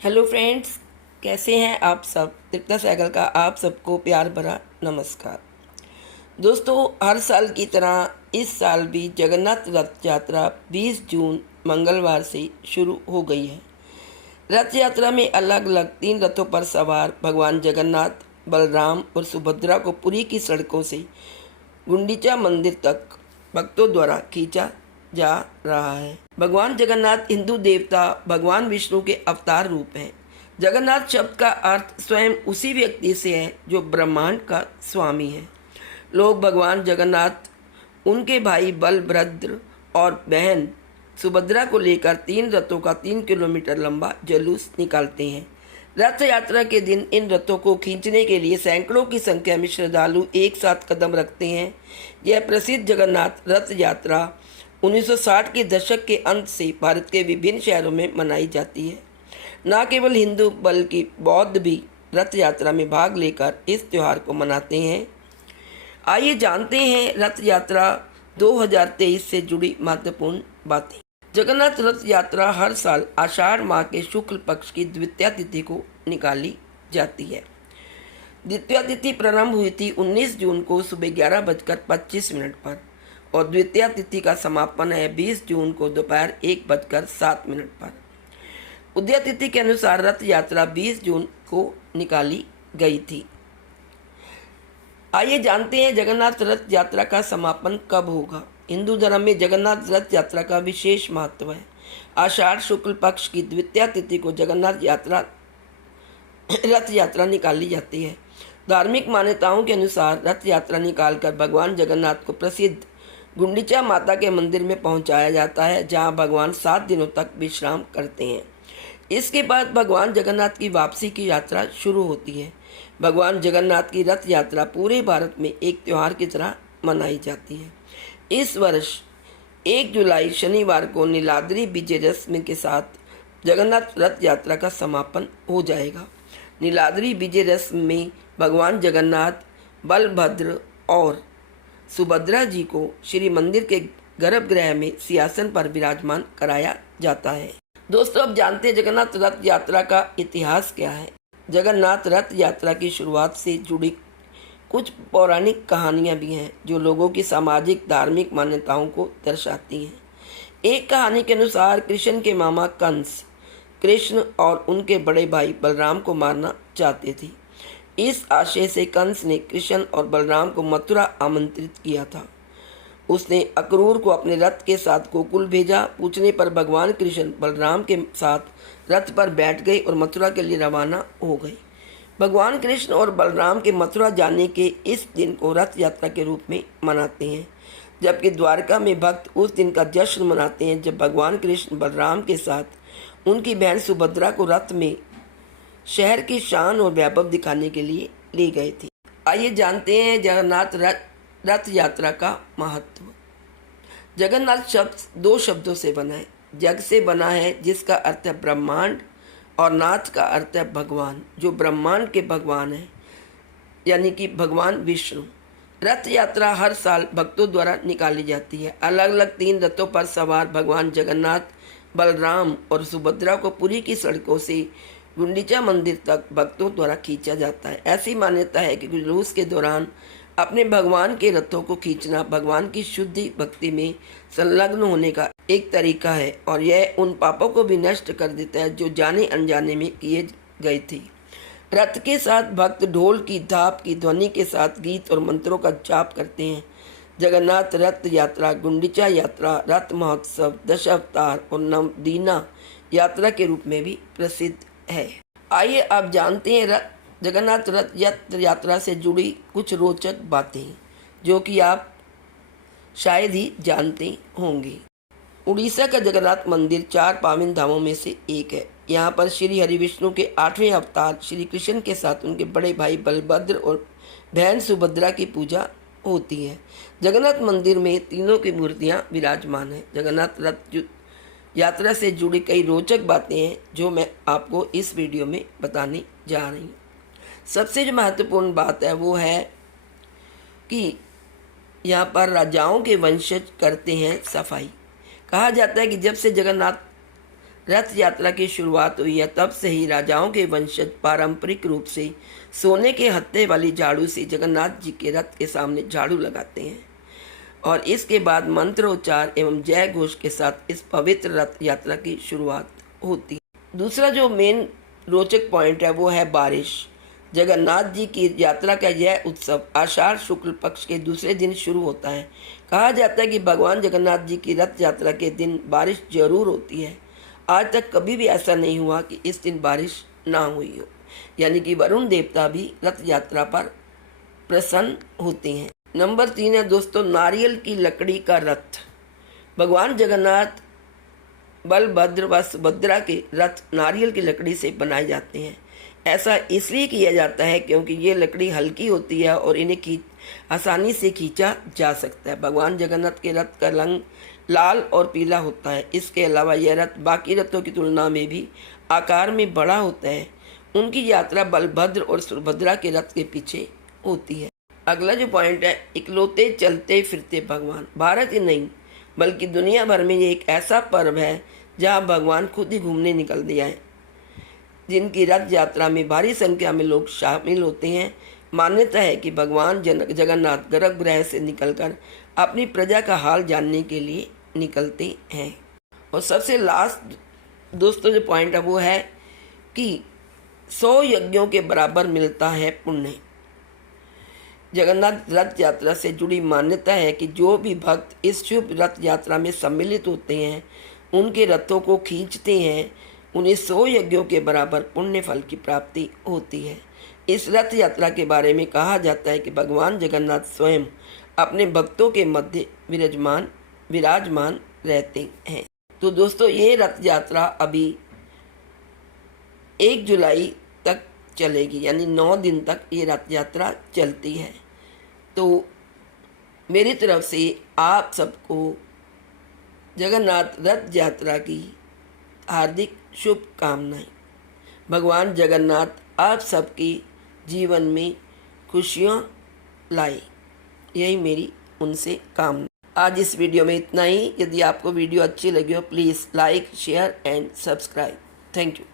Hello friends, कैसे हैं आप सब। तृप्ता साइकिल का आप सबको प्यार भरा नमस्कार। दोस्तों, हर साल की तरह इस साल भी जगन्नाथ रथ यात्रा 20 जून मंगलवार से शुरू हो गई है। रथ यात्रा में अलग अलग 3 रथों पर सवार भगवान जगन्नाथ, बलराम और सुभद्रा को पुरी की सड़कों से गुंडीचा मंदिर तक भक्तों द्वारा खींचा जा रहा है। भगवान जगन्नाथ हिंदू देवता भगवान विष्णु के अवतार रूप हैं। जगन्नाथ शब्द का अर्थ स्वयं उसी व्यक्ति से है जो ब्रह्मांड का स्वामी है। लोग भगवान जगन्नाथ, उनके भाई बलभद्र और बहन सुभद्रा को लेकर 3 रथों का 3 किलोमीटर लंबा जुलूस निकालते हैं। रथ यात्रा के दिन इन रथों को खींचने के लिए सैकड़ों की संख्या में श्रद्धालु एक साथ कदम रखते हैं। यह प्रसिद्ध जगन्नाथ रथ यात्रा 1960 के दशक के अंत से भारत के विभिन्न शहरों में मनाई जाती है। न केवल हिंदू बल्कि बौद्ध भी रथ यात्रा में भाग लेकर इस त्यौहार को मनाते हैं। आइए जानते हैं रथ यात्रा 2023 से जुड़ी महत्वपूर्ण बातें। जगन्नाथ रथ यात्रा हर साल आषाढ़ माह के शुक्ल पक्ष की द्वितीया तिथि को निकाली जाती है। द्वितीया तिथि प्रारंभ हुई थी 19 जून को सुबह 11:25 पर और द्वितीया तिथि का समापन है 20 जून को दोपहर 1:07 पर। उदया तिथि के अनुसार रथ यात्रा 20 जून को निकाली गई थी। आइए जानते हैं जगन्नाथ रथ यात्रा का समापन कब होगा। हिंदू धर्म में जगन्नाथ रथ यात्रा का विशेष महत्व है। आषाढ़ शुक्ल पक्ष की द्वितीया तिथि को जगन्नाथ रथ यात्रा निकाली जाती है। धार्मिक मान्यताओं के अनुसार रथ यात्रा निकालकर भगवान जगन्नाथ को प्रसिद्ध गुंडीचा माता के मंदिर में पहुंचाया जाता है, जहां भगवान 7 दिनों तक विश्राम करते हैं। इसके बाद भगवान जगन्नाथ की वापसी की यात्रा शुरू होती है। भगवान जगन्नाथ की रथ यात्रा पूरे भारत में एक त्यौहार की तरह मनाई जाती है। इस वर्ष 1 जुलाई शनिवार को नीलाद्री विजय रस्म के साथ जगन्नाथ रथ यात्रा का समापन हो जाएगा। नीलाद्री विजय रस्म में भगवान जगन्नाथ, बलभद्र और सुभद्रा जी को श्री मंदिर के गर्भगृह में सिंहासन पर विराजमान कराया जाता है। दोस्तों, अब जानते हैं जगन्नाथ रथ यात्रा का इतिहास क्या है। जगन्नाथ रथ यात्रा की शुरुआत से जुड़ी कुछ पौराणिक कहानियां भी हैं जो लोगों की सामाजिक धार्मिक मान्यताओं को दर्शाती हैं। एक कहानी के अनुसार कृष्ण के मामा कंस कृष्ण और उनके बड़े भाई बलराम को मारना चाहते थे। इस आशय से कंस ने कृष्ण और बलराम को मथुरा आमंत्रित किया था। उसने अक्रूर को अपने रथ के साथ गोकुल भेजा। पूछने पर भगवान कृष्ण बलराम के साथ रथ पर बैठ गए और मथुरा के लिए रवाना हो गए। भगवान कृष्ण और बलराम के मथुरा जाने के इस दिन को रथ यात्रा के रूप में मनाते हैं, जबकि द्वारका में भक्त उस दिन का जश्न मनाते हैं जब भगवान कृष्ण बलराम के साथ उनकी बहन सुभद्रा को रथ में शहर की शान और वैभव दिखाने के लिए ले गए थे। आइए जानते हैं जगन्नाथ रथ यात्रा का महत्व। जगन्नाथ शब्द 2 शब्दों से बना है। जग से बना है जिसका अर्थ है ब्रह्मांड और नाथ का अर्थ है भगवान, जो ब्रह्मांड के भगवान है, यानी कि भगवान विष्णु। रथ यात्रा हर साल भक्तों द्वारा निकाली जाती है। अलग अलग 3 रथों पर सवार भगवान जगन्नाथ, बलराम और सुभद्रा को पुरी की सड़कों से गुंडीचा मंदिर तक भक्तों द्वारा खींचा जाता है। ऐसी मान्यता है कि जुलूस के दौरान अपने भगवान के रथों को खींचना भगवान की शुद्धि भक्ति में संलग्न होने का एक तरीका है और यह उन पापों को भी नष्ट कर देता है जो जाने अनजाने में किए गए थे। रथ के साथ भक्त ढोल की धाप की ध्वनि के साथ गीत और मंत्रों का जाप करते हैं। जगन्नाथ रथ यात्रा, गुंडीचा यात्रा, रथ महोत्सव, दशावतार और नवदीना यात्रा के रूप में भी प्रसिद्ध है। आइए अब जानते हैं जगन्नाथ रथ यात्रा से जुड़ी कुछ रोचक बातें जो कि आप शायद ही जानते होंगे। उड़ीसा का जगन्नाथ मंदिर 4 पावन धामों में से एक है। यहाँ पर श्री हरि विष्णु के 8वें अवतार श्री कृष्ण के साथ उनके बड़े भाई बलभद्र और बहन सुभद्रा की पूजा होती है। जगन्नाथ मंदिर में तीनों की मूर्तियाँ विराजमान हैं। जगन्नाथ रथ यात्रा से जुड़ी कई रोचक बातें हैं जो मैं आपको इस वीडियो में बताने जा रही हूँ। सबसे जो महत्वपूर्ण बात है वो है कि यहाँ पर राजाओं के वंशज करते हैं सफाई। कहा जाता है कि जब से जगन्नाथ रथ यात्रा की शुरुआत हुई है तब से ही राजाओं के वंशज पारंपरिक रूप से सोने के हत्थे वाली झाड़ू से जगन्नाथ जी के रथ के सामने झाड़ू लगाते हैं और इसके बाद मंत्रोच्चार एवं जय घोष के साथ इस पवित्र रथ यात्रा की शुरुआत होती है। दूसरा जो मेन रोचक पॉइंट है वो है बारिश। जगन्नाथ जी की यात्रा का यह उत्सव आषाढ़ शुक्ल पक्ष के दूसरे दिन शुरू होता है। कहा जाता है कि भगवान जगन्नाथ जी की रथ यात्रा के दिन बारिश जरूर होती है। आज तक कभी भी ऐसा नहीं हुआ कि इस दिन बारिश ना हुई हो, यानी कि वरुण देवता भी रथ यात्रा पर प्रसन्न होते हैं। नंबर 3 है दोस्तों, नारियल की लकड़ी का रथ। भगवान जगन्नाथ, बलभद्र व सुभद्रा के रथ नारियल की लकड़ी से बनाए जाते हैं। ऐसा इसलिए किया जाता है क्योंकि ये लकड़ी हल्की होती है और इन्हें आसानी से खींचा जा सकता है। भगवान जगन्नाथ के रथ का रंग लाल और पीला होता है। इसके अलावा यह रथ बाकी रथों की तुलना में भी आकार में बड़ा होता है। उनकी यात्रा बलभद्र और सुभद्रा के रथ के पीछे होती है। अगला जो पॉइंट है, इकलौते चलते फिरते भगवान। भारत ही नहीं बल्कि दुनिया भर में ये एक ऐसा पर्व है जहाँ भगवान खुद ही घूमने निकल दिया है, जिनकी रथ यात्रा में भारी संख्या में लोग शामिल होते हैं। मान्यता है कि भगवान जगन्नाथ गर्भगृह से निकलकर अपनी प्रजा का हाल जानने के लिए निकलते हैं। और सबसे लास्ट दोस्तों जो पॉइंट है वो है कि 100 यज्ञों के बराबर मिलता है पुण्य। जगन्नाथ रथ यात्रा से जुड़ी मान्यता है कि जो भी भक्त इस शुभ रथ यात्रा में सम्मिलित होते हैं, उनके रथों को खींचते हैं, उन्हें 100 यज्ञों के बराबर पुण्य फल की प्राप्ति होती है। इस रथ यात्रा के बारे में कहा जाता है कि भगवान जगन्नाथ स्वयं अपने भक्तों के मध्य विराजमान रहते हैं। तो दोस्तों ये रथ यात्रा अभी 1 जुलाई तक चलेगी, यानी 9 दिन तक ये रथ यात्रा चलती है। तो मेरी तरफ से आप सबको जगन्नाथ रथ यात्रा की हार्दिक शुभकामनाएं। भगवान जगन्नाथ आप सबके जीवन में खुशियाँ लाए, यही मेरी उनसे कामना। आज इस वीडियो में इतना ही। यदि आपको वीडियो अच्छी लगी हो please like, share and subscribe. Thank you.